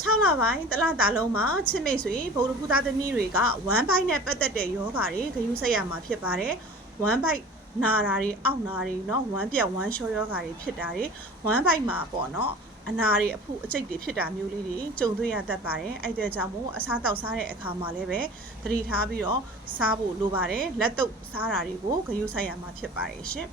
6လပိုင်းတလတာလုံးမှာချစ်မိတ်ဆွေဗုဒ္ဓဖူးသားသမီးတွေကဝမ်းပိုက်နဲ့ပတ်သက်တဲ့ယောဂါတွေဂရုစိုက်ရမှာဖြစ်ပါတယ်ဝမ်းပိုက်နာတာတွေအောက်နာတွေเนาะဝမ်းပြက်ဝမ်းလျှောယောဂါတွေဖြစ်တာတွေဝမ်းပိုက်မှာပေါ့เนาะအနာတွေအဖုအကျိတ်တွေဖြစ်တာမျိုးလေးတွေကြုံတွေ့ရတတ်ပါတယ်အဲ့တဲ့ကြောင့်မို့အစားတောက်စားတဲ့အခါမှာလည်းပဲသတိထားပြီးတော့စားဖို့လိုပါတယ်လက်တုပ်စားတာတွေကိုဂရုစိုက်ရမှာဖြစ်ပါတယ်ရှင်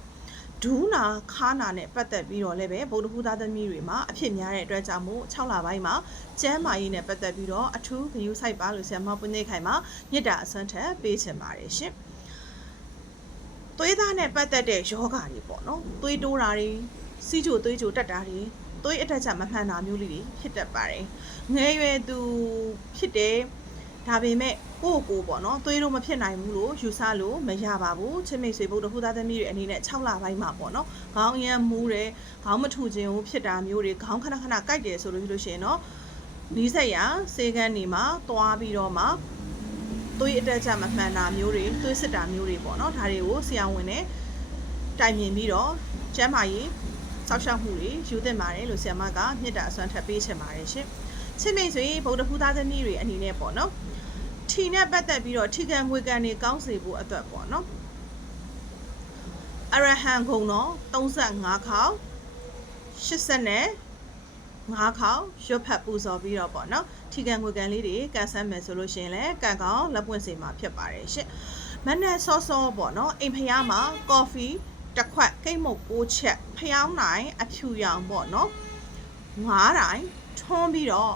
ဒူးနာခါနာနဲ့ပတ်သက်ပြီးတော့လည်းပဲဗုဒ္ဓဖူးသားသမီးတွေမှာအဖြစ်များတဲ့အတွက်ကြောင့်မို့6လပိုင်းမှာကျန်းမာရေးနဲ့ပတ်သက်ပြီးတော့အထူးဂရုစိုက်ပါလို့ဆရာမပွင့်နေခိုင်မှာမေတ္တာအစွမ်းထက်ပေးချင်ပါတယ်ရှင်သွေးသားနဲ့ပတ်သက်တဲ့ယောဂါတွေပေါ့နော်သွေးတိုးတာတွေစီးချိုသွေးချိုတက်တာတွေသွေးအတက်ကြမမှန်တာမျိုးလေးတွေဖြစ်တတ်ပါတယ်ငယ်ရွယ်သူဖြစ်တယ်ဒါပေမဲ့ကိုပေါ့နော်သွေးတော့မဖြစ်နိုင်ဘူးလို့ယူဆလို့မရပါဘူးချစ်မိတ်ဆွေဗုဒ္ဓဖူးသားသမီးတွေအနေနဲ့6လပိုင်းမှာပေါ့နော်ခေါင်းအရမ်းမူးတယ်ခေါင်းမထူခြင်းကိုဖြစ်တာမျိုးတွေခေါင်းခဏကိုက်တယ်ဆိုလို့ရှိရင်တော့နီးစက်ရစေကန်းနေမှာသွားပြီးတော့မှသွေးအတက်ကြမမှန်တာမျိုးတွေသွေးစစ်တာမျိုးတွေပေါ့နော်ဒါတွေကိုဆရာဝန်နဲ့တိုင်ပင်ပြီးတော့ကျန်းမာရေးစောက်ရှောက်မှုတွေယူသင့်ပါတယ်လို့ဆရာမကမေတ္တာအစွမ်းထပ်ပေးချင်ပါတယ်ရှင်ချစ်မိတ်ဆွေဗုဒ္ဓဖူးသားသမီးတွေအနေနဲ့ပေါ့နော်ထီနဲ့ပတ်သက်ပြီးတော့ထီကံငွေကံတွေကောင်းစေဖို့အတွက်ပေါ့နော်အရဟံဂုံတော့35ခေါက်85ခေါက်ရွတ်ဖတ်ပူဇော်ပြီးတော့ပေါ့နော်ထီကံငွေကံလေးတွေကံဆန်းမယ်ဆိုလို့ရှိရင်လည်းကံကောင်းလက်ပွင့်စေမှာဖြစ်ပါတယ်ရှင်မနဲ့စောစောပေါ့နော်အိမ်ဖျားမှာကော်ဖီတစ်ခွက်ကိတ်မုတ်6ချက်ဖျောင်းနိုင်အဖြူရောင်ပေါ့နော်9တိုင်းထွန်းပြီးတော့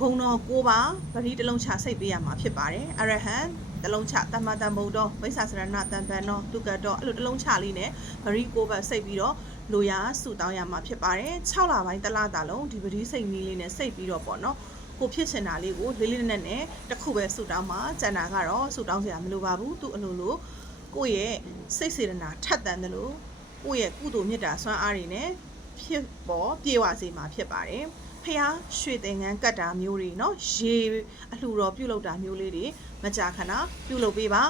ဂုံတော်9ပါဗတိတလုံးချစိတ်ပေးရမှာဖြစ်ပါတယ်အရဟံတလုံးချတမတမုတ်တော်ဝိသစရဏတန်ပန်တော်တုကတ်တော်အဲ့လိုတလုံးချလေးနဲ့ဗတိ9ပါစိတ်ပြီးတော့လိုရာစုတောင်းရမှာဖြစ်ပါတယ်6လပိုင်းတလတာလုံးဒီဗတိစိတ်နည်းလေးနဲ့စိတ်ပြီးတော့ပေါ့နော်ကိုဖြစ်ချင်တာလေးကိုလေးလေးနက်နဲ့တစ်ခုပဲစုတောင်းမှာကျန်တာကတော့စုတောင်းစရာမလိုပါဘူးသူအလိုလိုကိုယ့်ရဲ့စိတ်စေတနာထက်သန်တယ်လို့ကိုယ့်ရဲ့ကုသိုလ်မေတ္တာဆွမ်းအားတွေနဲ့ဖြစ်ပေါ်ပြေဝစေမှာဖြစ်ပါတယ်ဖះရွှေသင်္ကန်းကတ်တာမျိုးတွေเนาะရေအလှူတော်ပြုတ်လောက်တာမျိုးလေးတွေမကြာခဏပြုတ်လုပ်ပေးပါ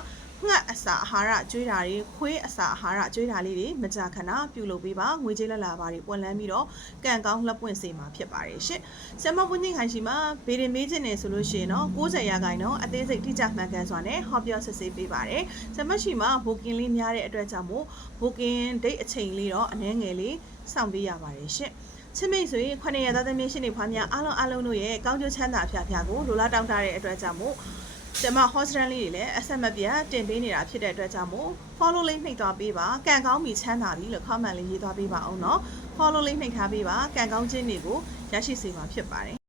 ငှက်အစာအာဟာရကျွေးတာတွေခွေးအစာအာဟာရကျွေးတာလေးတွေမကြာခဏပြုတ်လုပ်ပေးပါငွေကြေးလက်လာပါတွေပွင့်လန်းပြီးတော့ကံကောင်းလက်ပွင့်စေမှာဖြစ်ပါတယ်ရှင့်ဆမပွင့်ချင်းခိုင်ရှိမှာဗေဒင်မေးခြင်းနေဆိုလို့ရှိရင်တော့90ရာခိုင်နှုန်းအသေးစိတ်တိကျမှန်ကန်စွာနဲ့ဟောပြောစစ်ဆေးပေးပါတယ်ဆမရှိမှာဘိုကင်လေးများတဲ့အတွက်ကြောင့်မို့ဘိုကင်ဒိတ်အချိန်လေးတော့အနည်းငယ်လေးစောင့်ပေးရပါတယ်ရှင့်ချစ်မိတ်ဆွေ9ရက်သားသမီးရှင်တွေဖွားများအားလုံးတို့ရဲ့ကောင်းကျိုးချမ်းသာအဖျားကိုလိုလားတောင်းတတဲ့အတွက်ကြောင့်မို့ကျမ hostel လေးတွေလည်းအဆက်မပြတ်တင်ပေးနေတာဖြစ်တဲ့အတွက်ကြောင့်မို့ follow လေးနှိပ်သွားပေးပါကံကောင်းပြီချမ်းသာပြီလို့ comment လေးရေးသွားပေးပါအောင်เนาะ follow လေးနှိပ်ထားပေးပါကံကောင်းခြင်းတွေကိုရရှိစေမှာဖြစ်ပါတယ်